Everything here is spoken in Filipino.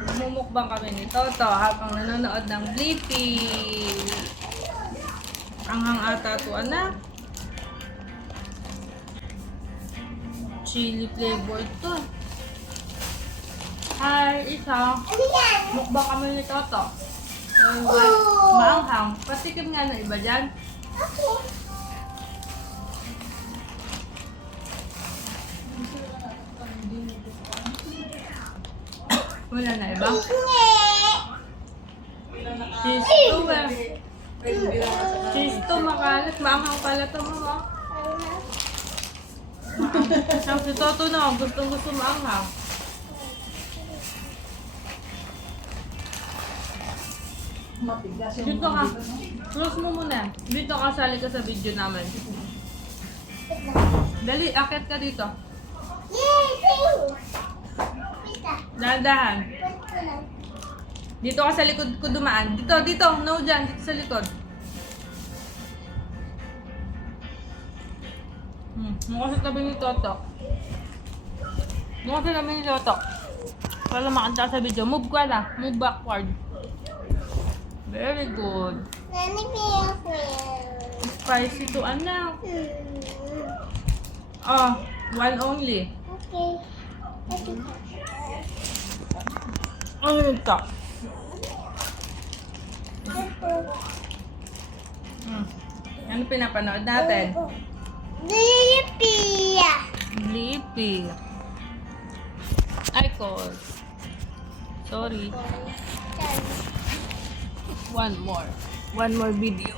Mumukbang kami ni Toto habang nanonood ng Blippi. Anghang ata to, anak. Chili flavor to. Hi, isa. Mukbang kami ni Toto. Maanghang. Patikim nga ng iba dyan. Wala na iba? Cheese to eh. Cheese to, makalat. Maanghang pala to mo. Ang si Toto na, gustong-gusto maanghang. Dito ka. Close mo muna. Dito ka, sali ka sa video namin. Dali, akit ka dito. Dahan-dahan. Dito ka sa likod ko dumaan. Dito. No, dyan. Dito sa likod. Mukha sa tabi ni Toto. Mukha sa tabi ni Toto. Para makanta sa video. Move ka na. Move backward. Very good. Spicy to anak. Oh, one only. Okay. Ano ito? Ano pinapanood natin? Blippi. Ay, call. Sorry. One more video.